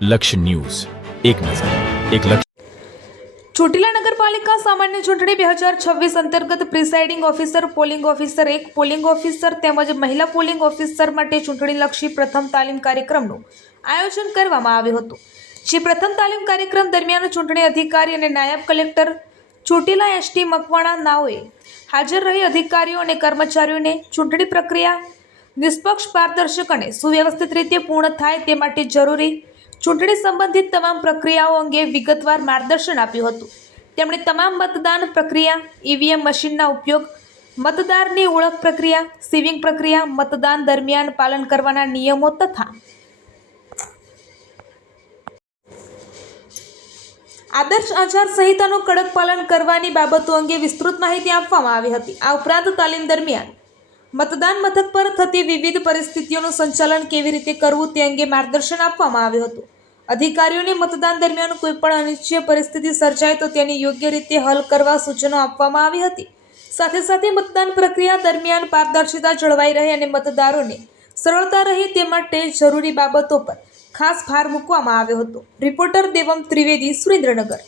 લક્ષ્ય ન્યૂઝ, એક નજર, એક લક્ષ્ય. ચોટીલા નગરપાલિકા સામાન્ય ચૂંટણી 2026 અંતર્ગત presiding officer, polling officer 1, polling officer તેમજ મહિલા પોલિંગ ઓફિસર માટે ચૂંટણીલક્ષી પ્રથમ તાલીમ કાર્યક્રમનું આયોજન કરવામાં આવ્યું હતું. જે પ્રથમ તાલીમ કાર્યક્રમ દરમિયાન ચૂંટણી અધિકારી અને નાયબ કલેક્ટર ચોટીલા એસટી મકવાણા નાઓએ હાજર રહી અધિકારીઓ અને કર્મચારીઓને ચૂંટણી પ્રક્રિયા નિષ્પક્ષ, પારદર્શક અને સુવ્યવસ્થિત રીતે પૂર્ણ થાય તે માટે જરૂરી ચૂંટણી સંબંધિત તમામ પ્રક્રિયાઓ અંગે વિગતવાર માર્ગદર્શન આપ્યું હતું. તેમણે તમામ મતદાન પ્રક્રિયા, ઈવીએમ મશીનના ઉપયોગ, મતદારની ઓળખ પ્રક્રિયા, સીવિંગ પ્રક્રિયા, મતદાન દરમિયાન પાલન કરવાના નિયમો તથા આદર્શ આચાર સંહિતાનું કડક પાલન કરવાની બાબતો અંગે વિસ્તૃત માહિતી આપવામાં આવી હતી. આ ઉપરાંત તાલીમ દરમિયાન મતદાન મથક પર થતી વિવિધ પરિસ્થિતિઓનું સંચાલન કેવી રીતે કરવું તે અંગે માર્ગદર્શન આપવામાં આવ્યું હતું. અધિકારીઓને મતદાન દરમિયાન કોઈપણ અનિચ્છનીય પરિસ્થિતિ સર્જાય તો તેની યોગ્ય રીતે હલ કરવા સૂચનો આપવામાં આવી હતી. સાથે સાથે મતદાન પ્રક્રિયા દરમિયાન પારદર્શિતા જળવાઈ રહે અને મતદારોને સરળતા રહે તે માટે જરૂરી બાબતો પર ખાસ ભાર મૂકવામાં આવ્યો હતો. રિપોર્ટર દેવમ ત્રિવેદી, સુરેન્દ્રનગર.